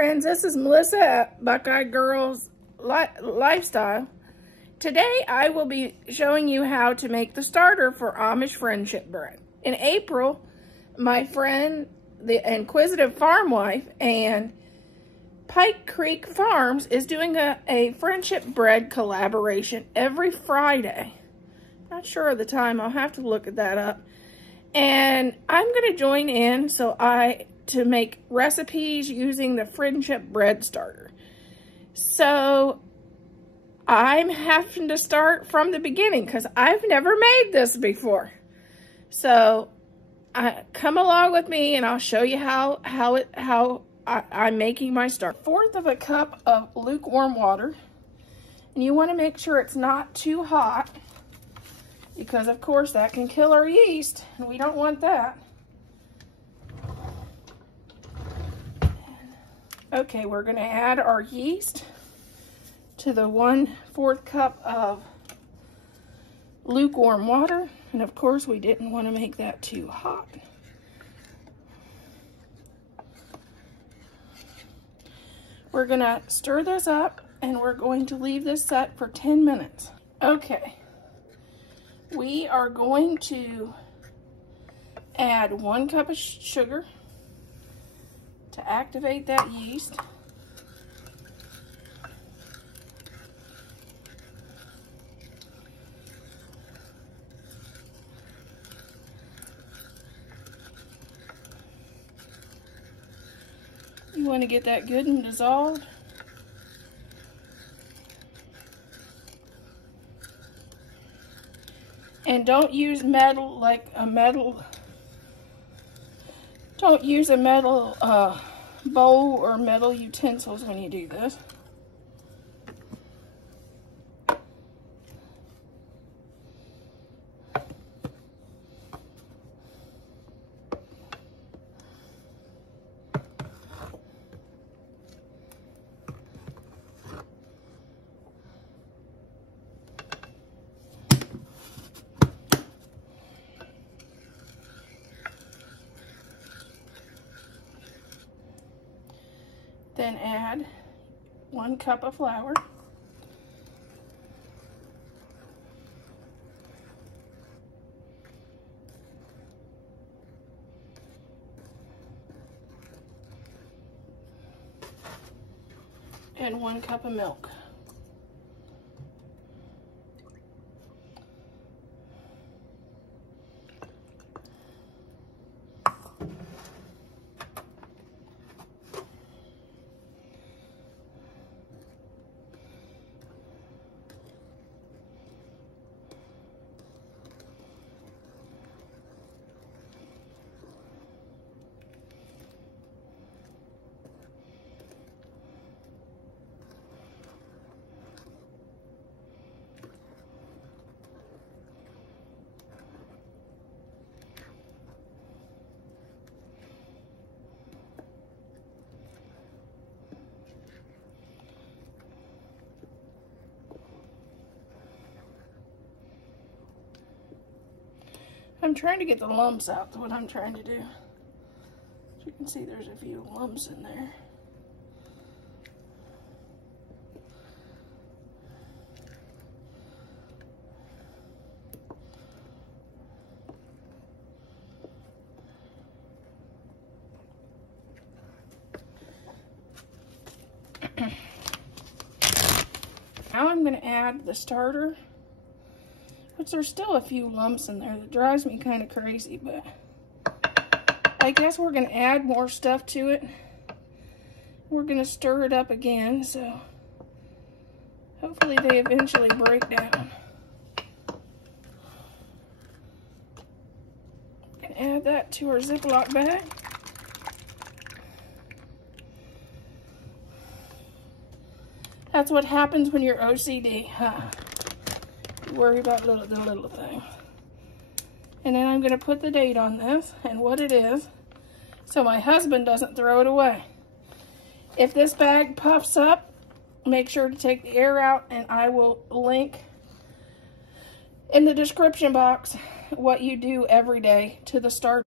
friends, this is Melissa at Buckeye Girls Lifestyle. Today I will be showing you how to make the starter for Amish Friendship bread. In April, my friend, the Inquisitive Farm Wife, and Pike Creek Farms is doing a friendship bread collaboration every Friday. Not sure of the time, I'll have to look at that up. And I'm going to join in to make recipes using the Friendship bread starter. So I'm having to start from the beginning because I've never made this before. So come along with me and I'll show you how I'm making my starter. 1/4 of a cup of lukewarm water. And you want to make sure it's not too hot, because of course that can kill our yeast and we don't want that. Okay, we're going to add our yeast to the 1/4 cup of lukewarm water. And of course, we didn't want to make that too hot. We're going to stir this up and we're going to leave this set for 10 minutes. Okay, we are going to add 1 cup of sugar to activate that yeast. You want to get that good and dissolved. And don't use metal, don't use a metal bowl or metal utensils when you do this. Then add 1 cup of flour. And 1 cup of milk. I'm trying to get the lumps out, what I'm trying to do. As you can see, there's a few lumps in there. Now I'm going to add the starter. But there's still a few lumps in there that drives me kind of crazy, but I guess we're going to add more stuff to it. We're going to stir it up again, so hopefully they eventually break down. And add that to our Ziploc bag. That's what happens when you're OCD, huh? Worry about the little thing. And then I'm going to put the date on this and what it is so my husband doesn't throw it away. If this bag puffs up, make sure to take the air out, and I will link in the description box what you do every day to the start.